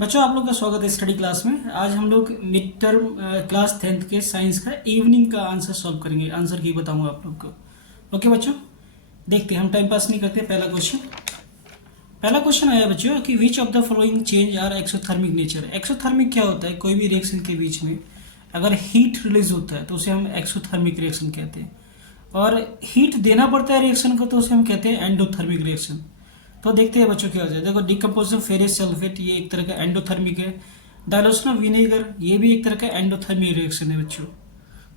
बच्चों, आप लोग का स्वागत है स्टडी क्लास में। आज हम लोग मिड टर्म क्लास 10th के साइंस का इवनिंग का आंसर सॉल्व करेंगे। आंसर की बताऊंगा आप लोग को। ओके बच्चों, देखते हैं, हम टाइम पास नहीं करते। पहला क्वेश्चन आया बच्चों कि which of the following change are exothermic nature. Exothermic क्या होता है? कोई भी रिएक्शन के बीच में अगर हीट रिलीज होता है तो उसे हम एक्सोथर्मिक रिएक्शन कहते हैं, और हीट देना पड़ता है रिएक्शन को तो उसे हम कहते हैं एंडोथर्मिक रिएक्शन। तो देखते हैं बच्चों क्या हो जाए। देखो, डिकम्पोजिशन ऑफ फेरस सल्फेट ये एक तरह का एंडोथर्मिक है। डायलूशन ऑफ विनेगर ये भी एक तरह का एंडोथर्मिक रिएक्शन है बच्चों।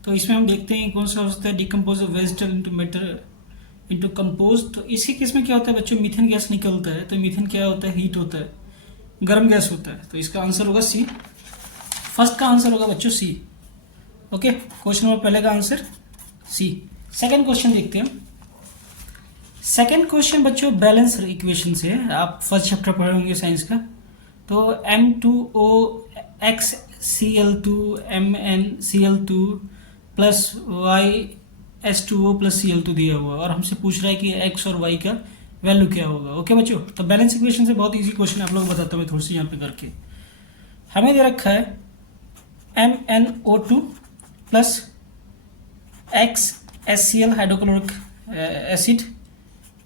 तो इसमें हम देखते हैं कौन सा हो सकता है। Decompose of vegetable into matter into compose. तो इसी केस में क्या होता है बच्चों, मीथेन गैस निकलता है। तो मीथेन क्या होता है? हीट होता है, गर्म गैस होता है। तो इसका आंसर होगा सी। फर्स्ट का आंसर होगा बच्चों सी। ओके, क्वेश्चन नंबर पहले का आंसर सी। सेकेंड क्वेश्चन देखते हैं। सेकेंड क्वेश्चन बच्चों बैलेंस इक्वेशन से है। आप फर्स्ट चैप्टर पढ़े होंगे साइंस का। तो M2OXCl2 MnCl2 plus YH2O plus Cl2 दिया हुआ है, और हमसे पूछ रहा है कि x और y का वैल्यू क्या होगा। ओके बच्चों, तो बैलेंस इक्वेशन से बहुत इजी क्वेश्चन आप लोग बताता हूँ मैं थोड़ी सी यहाँ पे करके। हमें दे रखा है MnO2 plus XHCl hydrochloric acid,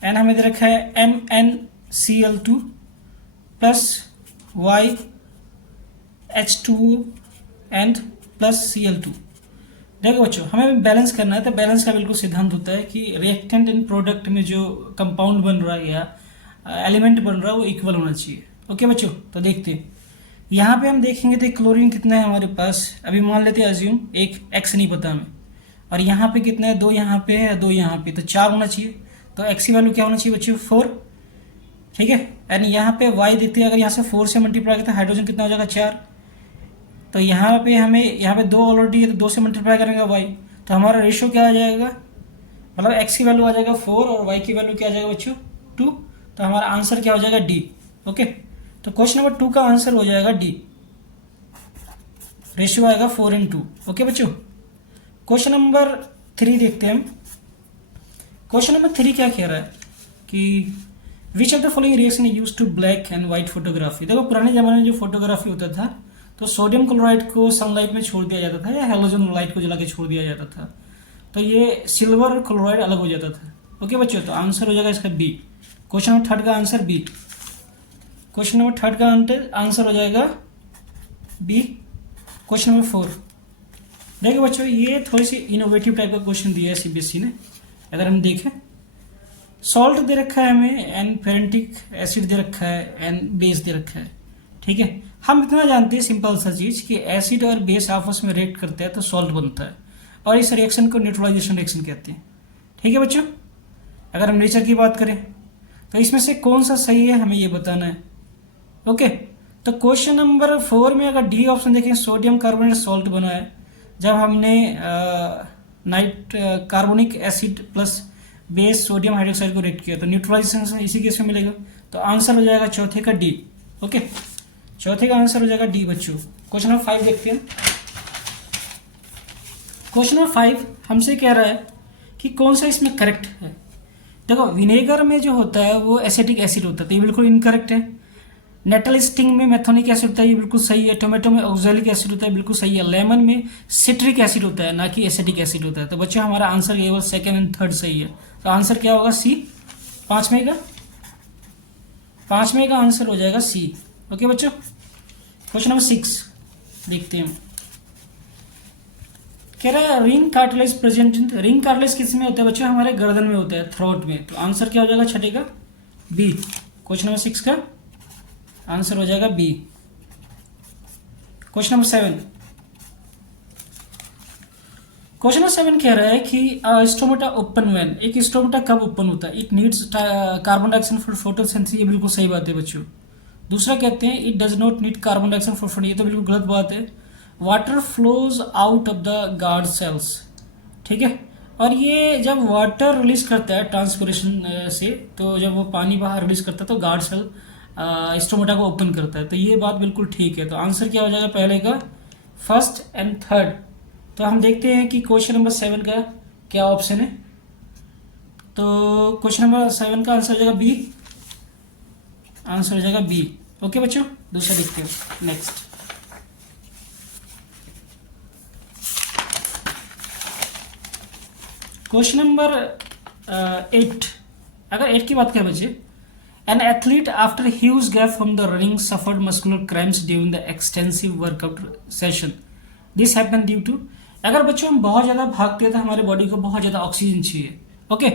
and हमें दे रखा है MnCl2 plus YH2O and plus Cl2। देखो बच्चों, हमें बैलेंस करना है। तो बैलेंस का बिल्कुल सिद्धांत होता है कि रिएक्टेंट इन प्रोडक्ट में जो कंपाउंड बन रहा है या एलिमेंट बन रहा है वो इक्वल होना चाहिए। ओके बच्चों, तो देखते हैं। यहाँ पे हम देखेंगे तो क्लोरीन कितना है हमारे पास। अभी मान लेते हैं अज्यूम, एक x नहीं पता हमें, और यहाँ पे कितना है, 2 यहाँ पे है, 2 यहाँ पे, तो 4 होना चाहिए। तो x की वैल्यू क्या होना चाहिए बच्चों? 4। ठीक है, एंड यहाँ पे y देखते हैं। अगर यहाँ से 4 से मल्टीप्लाई करते हैं हाइड्रोजन कितना हो जाएगा? 4। तो यहाँ पे हमें, यहाँ पे 2 ऑलरेडी है तो 2 से मल्टीप्लाई करेंगे y, तो हमारा रेशियो क्या आ जाएगा? मतलब x की वैल्यू आ जाएगा 4 और y की वैल्यू क्या आ जाएगा बच्चों? 2। तो हमारा आंसर क्या हो जाएगा? डी। ओके, तो क्वेश्चन नंबर 2 का आंसर हो जाएगा डी। रेशियो आएगा 4:2। ओके बच्चों, क्वेश्चन नंबर 3 देखते हैं हम। क्वेश्चन नंबर 3 क्या कह रहा है कि which of the following reaction use to black and white photography. देखो, पुराने ज़माने में जो फोटोग्राफी होता था तो सोडियम क्लोराइड को सनलाइट में छोड़ दिया जाता था या हेलोजन लाइट को जला के छोड़ दिया जाता था, तो ये सिल्वर और क्लोराइड अलग हो जाता था। ओके बच्चों, तो आंसर हो जाएगा इसका बी। क्वेश्चन नंबर 3 का आंसर बी। क्वेश्चन नंबर 3 का आंसर हो जाएगा बी। क्वेश्चन नंबर 4 देखिए बच्चों, ये थोड़ी सी इनोवेटिव टाइप का क्वेश्चन दिया है सीबीएसई ने। अगर हम देखें, सॉल्ट दे रखा है हमें, एंड फेरेंटिक एसिड दे रखा है, एंड बेस दे रखा है। ठीक है, हम इतना जानते हैं सिंपल सा चीज कि एसिड और बेस आपस में रिएक्ट करते हैं तो सॉल्ट बनता है, और इस रिएक्शन को न्यूट्रलाइजेशन रिएक्शन कहते हैं। ठीक है बच्चों, अगर हम नेचर की बात करें तो इसमें से कौन सा सही है हमें ये बताना है। ओके, तो क्वेश्चन नंबर 4 में अगर डी ऑप्शन देखें, सोडियम कार्बोनेट सॉल्ट बना है जब हमने night carbonic acid plus base sodium hydroxide को रिएक्ट किया, तो न्यूट्रलाइजेशन इसी केस में मिलेगा। तो आंसर हो जाएगा चौथे का डी। ओके, चौथे का आंसर हो जाएगा डी बच्चों। क्वेश्चन नंबर 5 देखते हैं। क्वेश्चन नंबर 5 हमसे कह रहा है कि कौन सा इसमें करेक्ट है। देखो, विनेगर में जो होता है वो एसिटिक एसिड होता है, तो ये बिल्कुल इनकरेक्ट है। नेटल स्टिंग में मेथोनिक एसिड होता है, ये बिल्कुल सही है। टोमेटो में ऑक्सैलिक एसिड होता है, बिल्कुल सही है। लेमन में सिट्रिक एसिड होता है, ना कि एसिटिक एसिड होता है। तो बच्चों, हमारा आंसर केवल 2nd एंड 3rd सही है। तो आंसर क्या होगा? सी। पांचवें का आंसर हो जाएगा सी। ओके बच्चों, क्वेश्चन नंबर 6 देखते हैं। कह रहा है ring cartilage present in. Ring cartilage किस में होता है बच्चों? हमारे गर्दन में होता है, थ्रोट में। तो आंसर क्या हो जाएगा छठे का? बी। क्वेश्चन नंबर 6 का आंसर हो जाएगा B. Question number 7। Question number 7 कह रहा है कि स्टोमेटा ओपन व्हेन। एक स्टोमेटा कब ओपन होता है? It needs carbon dioxide for photosynthesis, ये बिल्कुल सही बात है बच्चों। दूसरा कहते हैं it does not need carbon dioxide for photo, ये तो बिल्कुल गलत बात है। Water flows out of the guard cells. ठीक है, और ये जब वाटर रिलीज करता है ट्रांसपिरेशन से, तो जब वो पानी बाहर रिलीज करता है तो गार्ड सेल स्टोमेटा को ओपन करता है। तो ये बात बिल्कुल ठीक है। तो आंसर क्या हो जाएगा पहले का? 1st and 3rd। तो हम देखते हैं कि क्वेश्चन नंबर 7 का क्या ऑप्शन है। तो क्वेश्चन नंबर 7 का आंसर हो जाएगा बी। आंसर हो जाएगा बी। ओके बच्चों, दूसरा देखते हैं। Next question number 8। अगर 8 की बात करें बच्चे, an athlete after huge gap from the running suffered muscular cramps during the extensive workout session, this happen due to. अगर बच्चों हम बहुत ज़्यादा भागते हैं तो हमारे बॉडी को बहुत ज़्यादा ऑक्सीजन चाहिए, ओके,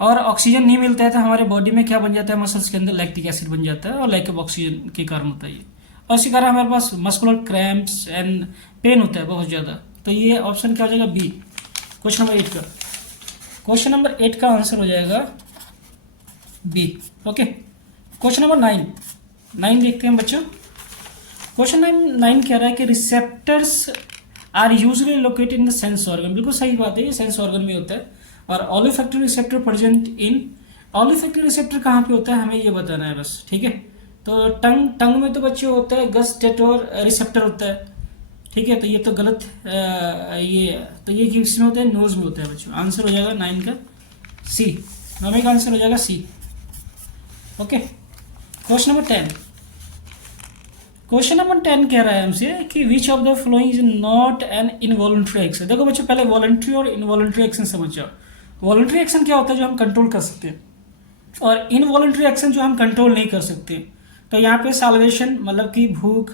और ऑक्सीजन नहीं मिलता है तो हमारे बॉडी में क्या बन जाता है, मसल्स के अंदर लैक्टिक एसिड बन जाता है, और लैक ऑफ ऑक्सीजन के कारण होता है ये, और इसी कारण हमारे पास मस्कुलर क्रैम्प्स एंड पेन होता है बहुत ज़्यादा। तो ये ऑप्शन क्या हो जाएगा, बी, क्वेश्चन नंबर 8 का। क्वेश्चन नंबर 8 का आंसर हो जाएगा बी, ओके। क्वेश्चन नंबर 9 देखते हैं बच्चों। क्वेश्चन 9 कह रहा है कि receptors are usually located in the sense organ. बिल्कुल सही बात है, ये सेंस ऑर्गन में होता है। और ऑलिफैक्टरी रिसेप्टर प्रेजेंट इन, ऑलिफैक्टरी रिसेप्टर कहाँ पे होता है हमें ये बताना है बस, ठीक है। तो टंग में तो बच्चे होता है गस्टेटोर रिसेप्टर होता है, ठीक है। तो ये तो गलत, ये किस में होता है, नोज में होता है बच्चों। आंसर हो जाएगा 9 का सी, 9 का आंसर हो जाएगा C, okay. Question number 10। Question number 10 कह रहा है हमसे कि which of the following is not an involuntary action. देखो बच्चों, पहले वॉलंटरी और इनवॉलंटरी एक्शन समझ जाओ। वॉलंटरी एक्शन क्या होता है, जो हम कंट्रोल कर सकते हैं, और इनवॉलंटरी एक्शन जो हम कंट्रोल नहीं कर सकते। तो यहाँ पे साल्वेशन मतलब कि भूख,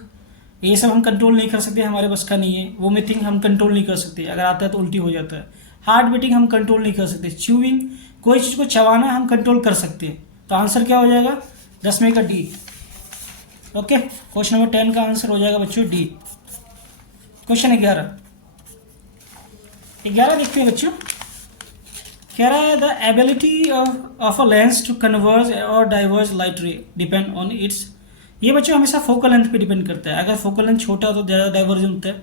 ये सब हम कंट्रोल नहीं कर सकते, हमारे बस का नहीं है। वोमिटिंग हम कंट्रोल नहीं कर सकते, अगर आता है तो उल्टी हो जाता है। हार्ट बीटिंग हम कंट्रोल नहीं कर सकते। च्यूइंग, कोई चीज़ को चबाना हम कंट्रोल कर सकते हैं। तो आंसर क्या हो जाएगा, 10 में का डी, ओके। क्वेश्चन नंबर 10 का आंसर हो जाएगा बच्चों डी। क्वेश्चन 11 देखते हैं बच्चों। कह रहा है the ability of a lens to converge और diverge light ray depend on its. ये बच्चों हमेशा फोकल लेंथ पे डिपेंड करता है। अगर फोकल लेंथ छोटा हो तो ज़्यादा डाइवर्जन होता है,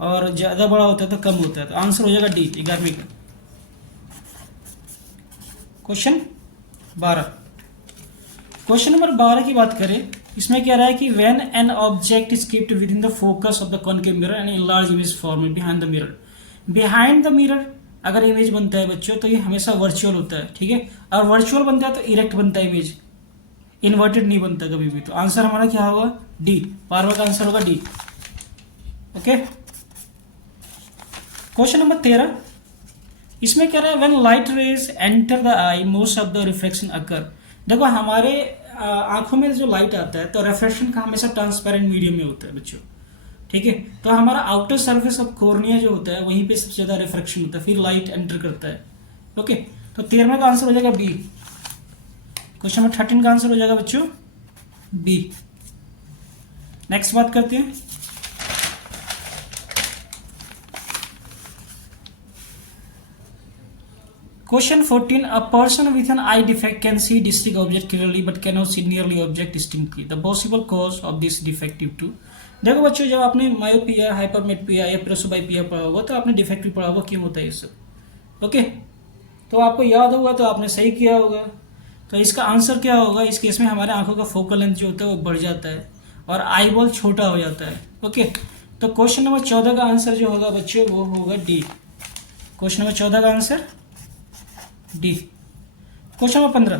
और ज़्यादा बड़ा होता है तो कम होता है। तो आंसर हो जाएगा डी, 11वीं का। क्वेश्चन 12। क्वेश्चन नंबर 12 की बात करें, इसमें क्या रहा है कि when an object is keeped with in the focus of the concave mirror and enlarge image form behind the mirror. Behind the mirror अगर इमेज बनता है बच्चों तो ये हमेशा वर्चुअल होता है, ठीक है। और वर्चुअल बनता है तो इरेक्ट बनता है इमेज, इन्वर्टेड नहीं बनता कभी भी। तो आंसर हमारा क्या होगा, डी, 12वां का आंसर होगा डी, ओके। Question number 13। इसमें क्या रहा है, when light rays enter the eye most of the reflection occur. देखो हमारे आंखों में जो लाइट आता है तो रिफ्लेक्शन का हमेशा ट्रांसपेरेंट मीडियम में होता है बच्चों, ठीक है। तो हमारा आउटर सर्फेस ऑफ कॉर्निया जो होता है वहीं पे सबसे ज़्यादा रिफ्लेक्शन होता है, फिर लाइट एंटर करता है, ओके। तो 13वां का आंसर हो जाएगा बी। क्वेश्चन नंबर 13 का आंसर हो जाएगा बच्चों बी। नेक्स्ट बात करते हैं। Question 14। A person with an eye defect can see distinct object clearly but can not see nearly object distinctly. The possible cause of this defective to. देखो बच्चों, जब आपने मायोपिया, हाइपरमेट्रिया या प्रेसोबाइपिया पढ़ा होगा तो आपने डिफेक्टिव पढ़ा होगा क्यों होता है ये सब, ओके। तो आपको याद होगा तो आपने सही किया होगा। तो इसका आंसर क्या होगा, इस केस में हमारे आंखों का फोकल लेंथ जो होता है वो बढ़ जाता है और आई बॉल छोटा हो जाता है, ओके। तो क्वेश्चन नंबर 14 का आंसर जो होगा बच्चों वो होगा डी। क्वेश्चन नंबर 14 का आंसर डी। Question number 15।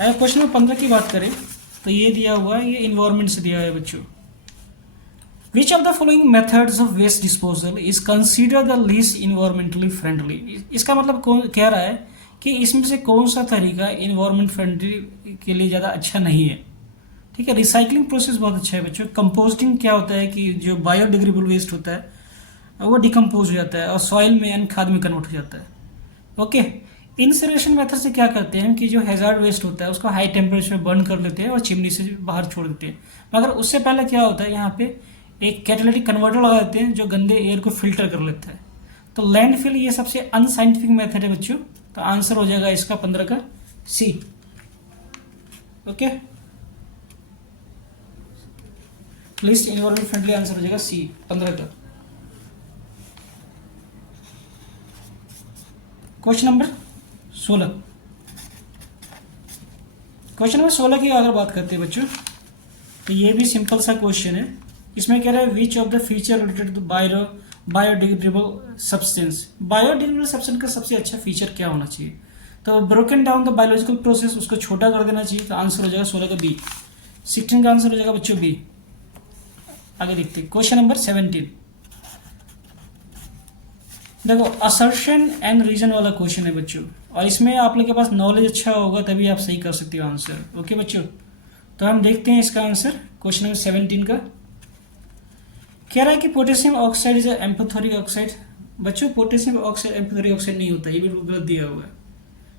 अगर क्वेश्चन नंबर 15 की बात करें तो ये दिया हुआ है, ये इन्वायरमेंट से दिया है बच्चों। Which of the following methods of waste disposal is consider the least environmentally friendly. इसका मतलब कह रहा है कि इसमें से कौन सा तरीका इन्वायरमेंट फ्रेंडली के लिए ज़्यादा अच्छा नहीं है, ठीक है। रिसाइकलिंग प्रोसेस बहुत अच्छा है बच्चों। कंपोस्टिंग क्या होता है कि जो बायोडिग्रेडेबल वेस्ट होता है वो डिकम्पोज हो जाता है और सॉइल में यानी खाद में कन्वर्ट हो जाता है, ओके। इंसिनरेशन मेथड से क्या करते हैं कि जो हैजार्ड वेस्ट होता है उसको हाई टेम्परेचर में बर्न कर लेते हैं और चिमनी से बाहर छोड़ देते हैं। मगर उससे पहले क्या होता है, यहाँ पे एक कैटालिटिक कन्वर्टर लगा देते हैं जो गंदे एयर को फिल्टर कर लेता है। तो लैंडफिल ये सबसे अनसाइंटिफिक मेथड है बच्चों। तो आंसर हो जाएगा इसका 15 का C, okay. Least environment friendly answer हो जाएगा सी, 15 का। Question number 16। क्वेश्चन नंबर 16 की अगर बात करते हैं बच्चों तो ये भी सिंपल सा क्वेश्चन है। इसमें कह रहा है which of the feature related to biodegradable substance. Biodegradable substance का सबसे अच्छा फीचर क्या होना चाहिए, तो broken down the biological process, उसको छोटा कर देना चाहिए। तो आंसर हो जाएगा 16 का बी। 16 का आंसर हो जाएगा बच्चों बी। आगे देखते हैं क्वेश्चन नंबर 17। देखो असर्शन एंड रीजन वाला क्वेश्चन है बच्चों, और इसमें आप लोग के पास नॉलेज अच्छा होगा तभी आप सही कर सकते हो आंसर। ओके बच्चों, तो हम देखते हैं इसका आंसर। क्वेश्चन नंबर 17 का कह रहा है कि पोटेशियम ऑक्साइड इज एम्फोथोरिक ऑक्साइड। बच्चों पोटेशियम ऑक्साइड एम्फोथोरिक ऑक्साइड नहीं होता, ये बिल्कुल गलत दिया हुआ है।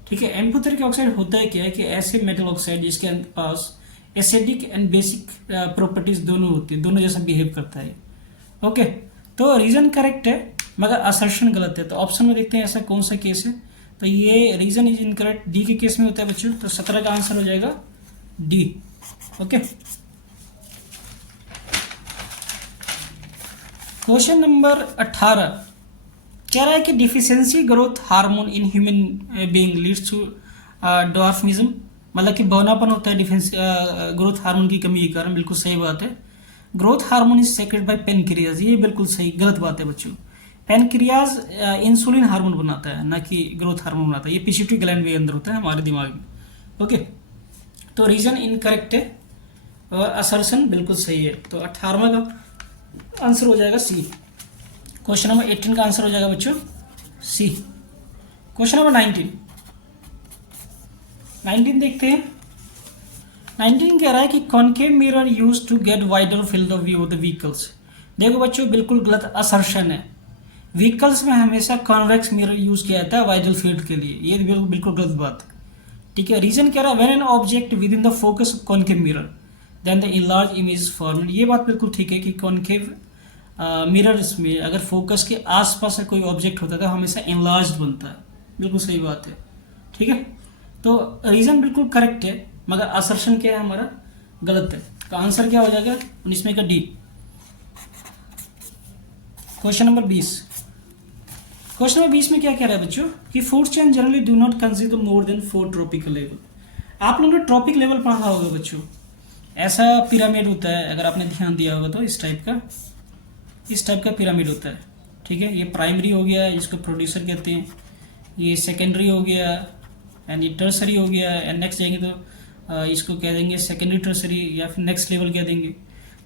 ठीक है, एम्फोथोरिक ऑक्साइड होता है क्या है कि ऐसे मेटल ऑक्साइड जिसके पास एसिडिक एंड बेसिक प्रॉपर्टीज दोनों होती है, दोनों जैसा बिहेव करता है। ओके, तो रीजन करेक्ट है मगर असर्शन गलत है। तो ऑप्शन में देखते हैं ऐसा कौन सा केस है। तो ये रीजन इज इनकरेक्ट, डी के केस में होता है बच्चों। तो 17 का आंसर हो जाएगा डी। ओके, क्वेश्चन नंबर 18 कह रहा है कि deficiency growth hormone in human being leads to dwarfism, मतलब कि बौनापन होता है डिफेंस ग्रोथ हार्मोन की कमी के कारण। बिल्कुल सही बात है। Growth hormone is secreted bye pancreas, ये बिल्कुल सही गलत बात है बच्चों। पेनक्रियाज इंसुलिन हार्मोन बनाता है, ना कि ग्रोथ हार्मोन बनाता है। ये पिट्यूटरी ग्लैंड के अंदर होता है हमारे दिमाग में। ओके, तो रीजन इनकरेक्ट है और असर्शन बिल्कुल सही है। तो 18वां का आंसर हो जाएगा सी। क्वेश्चन नंबर 18 का आंसर हो जाएगा बच्चों सी। क्वेश्चन नंबर 19 देखते हैं। 19 कह रहा है कि concave mirror use to get wider field of view of the vehicles. देखो बच्चों बिल्कुल गलत असर्शन है। व्हीकल्स में हमेशा कॉन्वेक्स मिरर यूज किया जाता है वाइडर फील्ड के लिए, ये बिल्कुल गलत बात है। ठीक है, रीजन कह रहा है when an object within the focus of concave mirror then the enlarge image form. ये बात बिल्कुल ठीक है कि कॉनकेव मिरर्स में अगर फोकस के आसपास कोई ऑब्जेक्ट होता है तो हमेशा इनलार्ज बनता है। बिल्कुल सही बात है। ठीक है, तो रीजन बिल्कुल करेक्ट है मगर असर्शन क्या है हमारा गलत है। तो आंसर क्या हो जाएगा 19 में का D. Question number 20। Question number 20 में क्या कह रहा है बच्चों कि food chain generally do not consider more than 4 tropical level. आप लोगों ने ट्रॉपिक लेवल पढ़ा होगा बच्चों, ऐसा पिरामिड होता है, अगर आपने ध्यान दिया होगा तो इस टाइप का पिरामिड होता है। ठीक है, ये प्राइमरी हो गया जिसको प्रोड्यूसर कहते हैं, ये सेकेंडरी हो गया एंड ये टर्सरी हो गया, एंड नेक्स्ट जाएंगे तो इसको कह देंगे सेकेंडरी टर्सरी या फिर नेक्स्ट लेवल कह देंगे।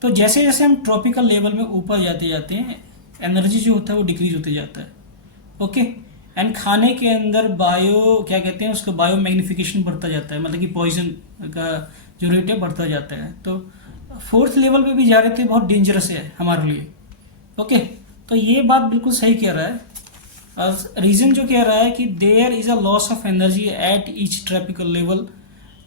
तो जैसे जैसे हम ट्रॉपिकल लेवल में ऊपर जाते जाते हैं एनर्जी जो होता है वो डिक्रीज होते जाता है। ओके, एंड खाने के अंदर बायो क्या कहते हैं उसको बायो मैग्निफिकेशन बढ़ता जाता है, मतलब कि पॉइजन का जो रेट है बढ़ता जाता है। तो 4th लेवल पे भी जा रहे थे, बहुत डेंजरस है हमारे लिए। ओके, तो ये बात बिल्कुल सही कह रहा है। रीजन जो कह रहा है कि there is a loss of energy at each tropical level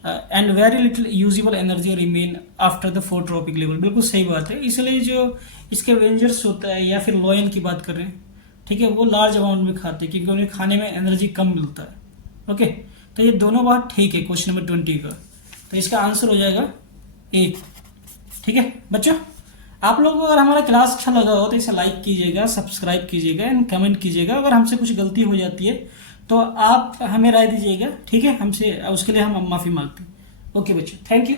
and very little usable energy remain after the 4 tropic level. बिल्कुल सही बात है। इसलिए जो इसके वेंजर्स होता है या फिर लॉयन की बात कर रहे हैं, ठीक है, वो लार्ज अमाउंट में खाते हैं क्योंकि उन्हें खाने में एनर्जी कम मिलता है। ओके, तो ये दोनों बात ठीक है क्वेश्चन नंबर 20 का। तो इसका आंसर हो जाएगा ए। ठीक है बच्चों, आप लोगों को अगर हमारा क्लास अच्छा लगा हो तो इसे लाइक कीजिएगा, सब्सक्राइब कीजिएगा एंड कमेंट कीजिएगा। अगर हमसे कुछ गलती हो जाती है तो आप हमें राय दीजिएगा। ठीक है, हमसे उसके लिए हम माफ़ी मांगते हैं। ओके बच्चों, थैंक यू।